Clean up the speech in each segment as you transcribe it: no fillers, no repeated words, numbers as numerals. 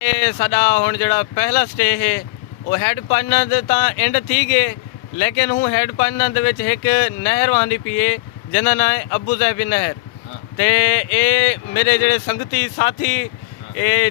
ਇਹ ਸਾਡਾ ਹੁਣ ਜਿਹੜਾ ਪਹਿਲਾ ਸਟੇ ਹੈ ਉਹ ਹੈਡ ਪਾਈਨਾਂ ਦੇ ਤਾਂ ਐਂਡ ਥੀ ਗਏ, ਲੇਕਿਨ ਹੁਣ ਹੈਡ ਪਾਈਨਾਂ ਦੇ ਵਿੱਚ ਇੱਕ ਨਹਿਰ ਆਉਂਦੀ ਪਈ ਹੈ ਜਿਹਦਾ ਨਾਮ ਹੈ ਅਬੂ ਜ਼ੈਬੀ ਨਹਿਰ। ਤੇ ਇਹ ਮੇਰੇ ਜਿਹੜੇ ਸੰਗਤੀ ਸਾਥੀ ਇਹ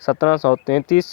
1733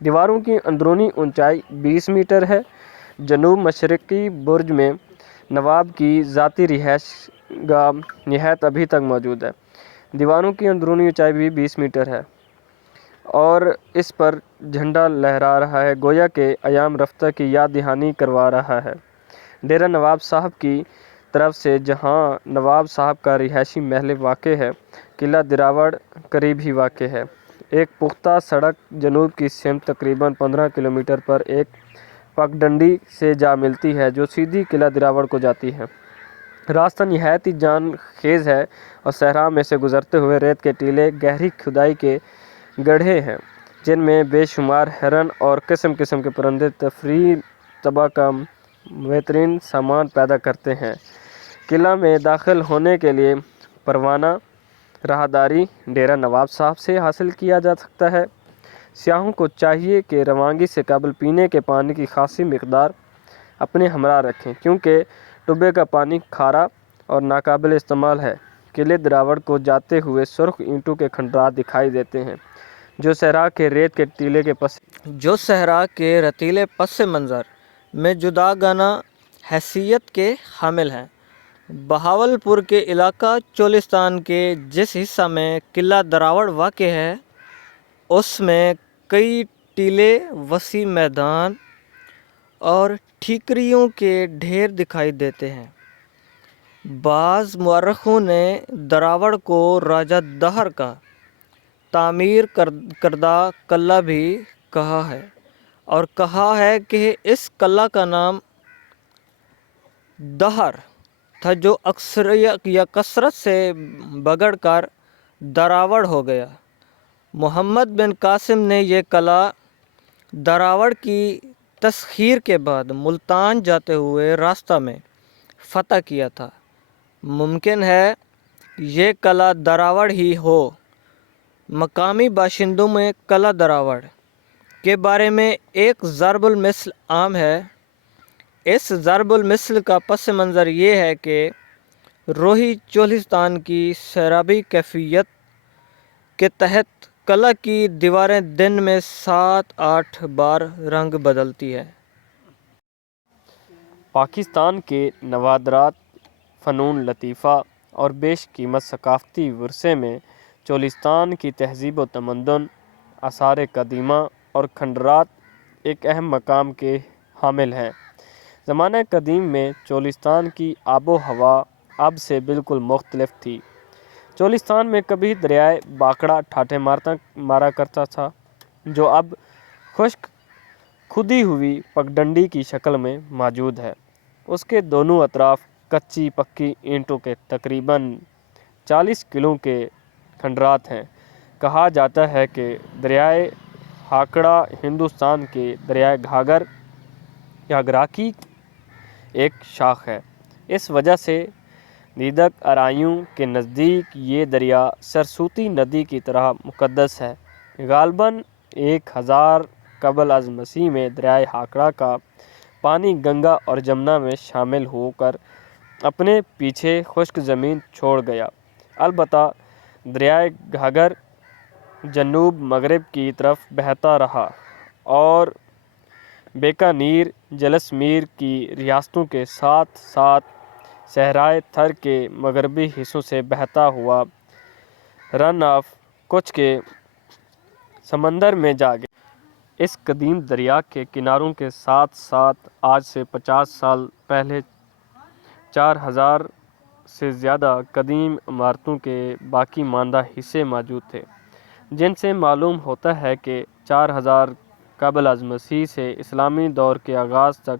دیواروں کی اندرونی اونچائی 20 میٹر ہے۔ جنوب مشرقی برج میں نواب کی ذاتی رہائش گاہ نہایت ابھی تک موجود ہے۔ دیواروں کی اندرونی اونچائی بھی 20 میٹر ہے اور اس پر جھنڈا لہرا رہا ہے، گویا کہ ایام رفتہ کی یاد دہانی کروا رہا ہے۔ ڈیرہ نواب صاحب کی طرف سے جہاں نواب صاحب کا رہائشی محل واقع ہے، قلعہ دراوڑ قریب ہی واقع ہے۔ ایک پختہ سڑک جنوب کی سمت تقریباً 15 کلومیٹر پر ایک پگڈنڈی سے جا ملتی ہے جو سیدھی قلعہ دراوڑ کو جاتی ہے۔ راستہ نہایت ہی جان خیز ہے اور صحرا میں سے گزرتے ہوئے ریت کے ٹیلے گہری کھدائی کے گڑھے ہیں جن میں بے شمار ہرن اور قسم قسم کے پرندے تفریحی طبع کا بہترین سامان پیدا کرتے ہیں۔ قلعہ میں داخل ہونے کے لیے پروانہ راہداری ڈیرہ نواب صاحب سے حاصل کیا جا سکتا ہے۔ سیاحوں کو چاہیے کہ روانگی سے قبل پینے کے پانی کی خاصی مقدار اپنے ہمراہ رکھیں کیونکہ ٹبے کا پانی کھارا اور ناقابل استعمال ہے۔ قلعہ دراوڑ کو جاتے ہوئے سرخ اینٹوں کے کھنڈرات دکھائی دیتے ہیں جو صحرا کے ریت کے ٹیلے کے رتیلے پس منظر میں جداگانہ حیثیت کے حامل ہیں۔ بہاولپور کے علاقہ چولستان کے جس حصہ میں قلعہ دراوڑ واقع ہے اس میں کئی ٹیلے، وسیع میدان اور ٹھیکریوں کے ڈھیر دکھائی دیتے ہیں۔ بعض مورخوں نے دراوڑ کو راجہ دہر کا تعمیر کردہ قلعہ بھی کہا ہے اور کہا ہے کہ اس قلعہ کا نام دہر تھا جو اکثر یا کثرت سے بگڑ کر دراوڑ ہو گیا۔ محمد بن قاسم نے یہ قلعہ دراوڑ کی تسخیر کے بعد ملتان جاتے ہوئے راستہ میں فتح کیا تھا۔ ممکن ہے یہ قلعہ دراوڑ ہی ہو۔ مقامی باشندوں میں قلعہ دراوڑ کے بارے میں ایک ضرب المثل عام ہے۔ اس ضرب المثل کا پس منظر یہ ہے کہ روہی چولستان کی سیرابی کیفیت کے تحت قلعہ کی دیواریں دن میں 7-8 بار رنگ بدلتی ہیں۔ پاکستان کے نوادرات، فنون لطیفہ اور بیش قیمت ثقافتی ورثے میں چولستان کی تہذیب و تمدن، آثار قدیمہ اور کھنڈرات ایک اہم مقام کے حامل ہیں۔ زمانہ قدیم میں چولستان کی آب و ہوا اب سے بالکل مختلف تھی۔ چولستان میں کبھی دریائے باکڑا ٹھاٹھے مارا کرتا تھا جو اب خشک کھدی ہوئی پگڈنڈی کی شکل میں موجود ہے۔ اس کے دونوں اطراف کچی پکی اینٹوں کے تقریباً 40 کلوں کے کھنڈرات ہیں۔ کہا جاتا ہے کہ دریائے ہاکڑا ہندوستان کے دریائے گھاگھر یا گھاگرا کی ایک شاخ ہے۔ اس وجہ سے دیدک آرائیوں کے نزدیک یہ دریا سرسوتی ندی کی طرح مقدس ہے۔ غالباً 1000 قبل از مسیح میں دریائے ہاکڑا کا پانی گنگا اور جمنا میں شامل ہو کر اپنے پیچھے خشک زمین چھوڑ گیا۔ البتہ دریائے گھاگھر جنوب مغرب کی طرف بہتا رہا اور بیکانیر، جیسلمیر کی ریاستوں کے ساتھ ساتھ صحرائے تھر کے مغربی حصوں سے بہتا ہوا رن آف کچھ کے سمندر میں جا گیا۔ اس قدیم دریا کے کناروں کے ساتھ ساتھ آج سے 50 سال پہلے 4000 سے زیادہ قدیم عمارتوں کے باقی ماندہ حصے موجود تھے، جن سے معلوم ہوتا ہے کہ 4000 قبل از مسیح سے اسلامی دور کے آغاز تک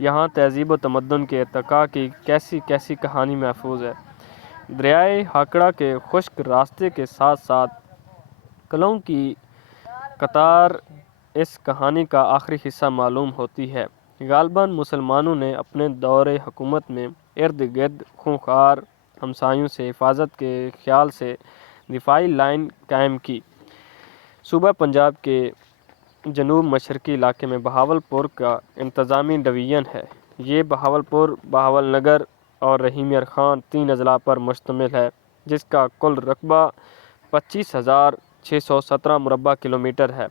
یہاں تہذیب و تمدن کے ارتقاء کی کیسی کیسی کہانی محفوظ ہے۔ دریائے ہاکڑا کے خشک راستے کے ساتھ ساتھ قلعوں کی قطار اس کہانی کا آخری حصہ معلوم ہوتی ہے۔ غالباً مسلمانوں نے اپنے دور حکومت میں ارد گرد خونخوار ہمسایوں سے حفاظت کے خیال سے دفاعی لائن قائم کی۔ صوبہ پنجاب کے جنوب مشرقی علاقے میں بہاولپور کا انتظامی ڈویژن ہے۔ یہ بہاولپور، بہاول نگر اور رحیم خان 3 اضلاع پر مشتمل ہے جس کا کل رقبہ 25,617 مربع کلومیٹر ہے۔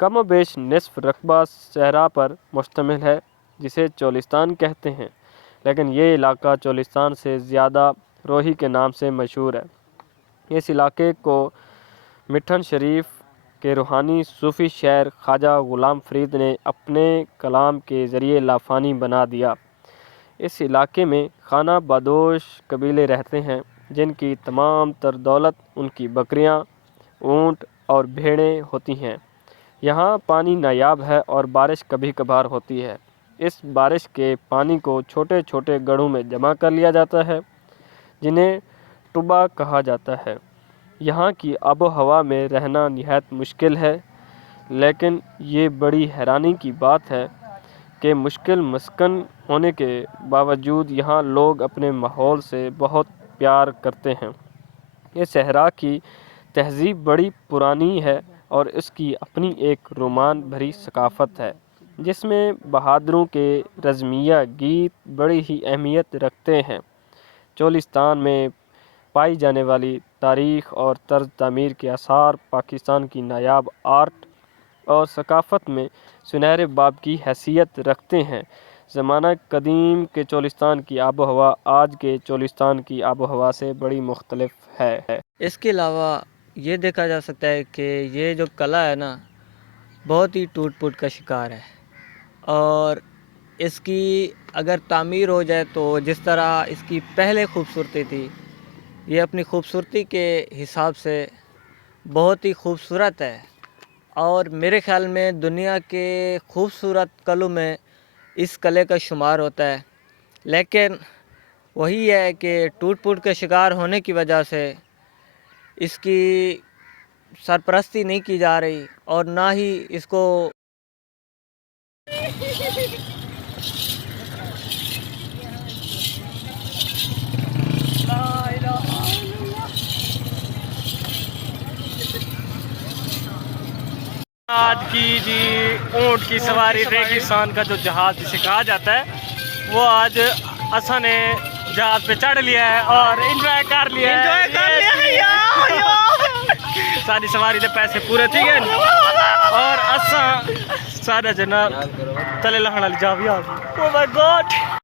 کم و بیش نصف رقبہ صحرا پر مشتمل ہے جسے چولستان کہتے ہیں، لیکن یہ علاقہ چولستان سے زیادہ روہی کے نام سے مشہور ہے۔ اس علاقے کو مٹھن شریف کے روحانی صوفی شاعر خواجہ غلام فرید نے اپنے کلام کے ذریعے لافانی بنا دیا۔ اس علاقے میں خانہ بدوش قبیلے رہتے ہیں جن کی تمام تر دولت ان کی بکریاں، اونٹ اور بھیڑیں ہوتی ہیں۔ یہاں پانی نایاب ہے اور بارش کبھی کبھار ہوتی ہے۔ اس بارش کے پانی کو چھوٹے چھوٹے گڑھوں میں جمع کر لیا جاتا ہے جنہیں ٹبا کہا جاتا ہے۔ یہاں کی آب و ہوا میں رہنا نہایت مشکل ہے، لیکن یہ بڑی حیرانی کی بات ہے کہ مشکل مسکن ہونے کے باوجود یہاں لوگ اپنے ماحول سے بہت پیار کرتے ہیں۔ یہ صحرا کی تہذیب بڑی پرانی ہے اور اس کی اپنی ایک رومان بھری ثقافت ہے جس میں بہادروں کے رزمیہ گیت بڑی ہی اہمیت رکھتے ہیں۔ چولستان میں پائی جانے والی تاریخ اور طرز تعمیر کے آثار پاکستان کی نایاب آرٹ اور ثقافت میں سنہرے باب کی حیثیت رکھتے ہیں۔ زمانہ قدیم کے چولستان کی آب و ہوا آج کے چولستان کی آب و ہوا سے بڑی مختلف ہے۔ اس کے علاوہ یہ دیکھا جا سکتا ہے کہ یہ جو قلعہ ہے نا بہت ہی ٹوٹ پھوٹ کا شکار ہے، اور اس کی اگر تعمیر ہو جائے تو جس طرح اس کی پہلے خوبصورتی تھی، یہ اپنی خوبصورتی کے حساب سے بہت ہی خوبصورت ہے، اور میرے خیال میں دنیا کے خوبصورت قلعوں میں اس قلعے کا شمار ہوتا ہے۔ لیکن وہی ہے کہ ٹوٹ پھوٹ کا شکار ہونے کی وجہ سے اس کی سرپرستی نہیں کی جا رہی، اور نہ ہی اس کو آج کی جی اونٹ کی سواری ریگستان کا جو جہاز جسے کہا جاتا ہے، وہ آج اسا نے جہاز پہ چڑھ لیا ہے اور انجوائے کر لیا ہے۔ ساری سواری دے پیسے پورے تھی گئے اور اسا سارا جناب تلے لہن والی جا بھی آ گئی۔ او مائی گاڈ!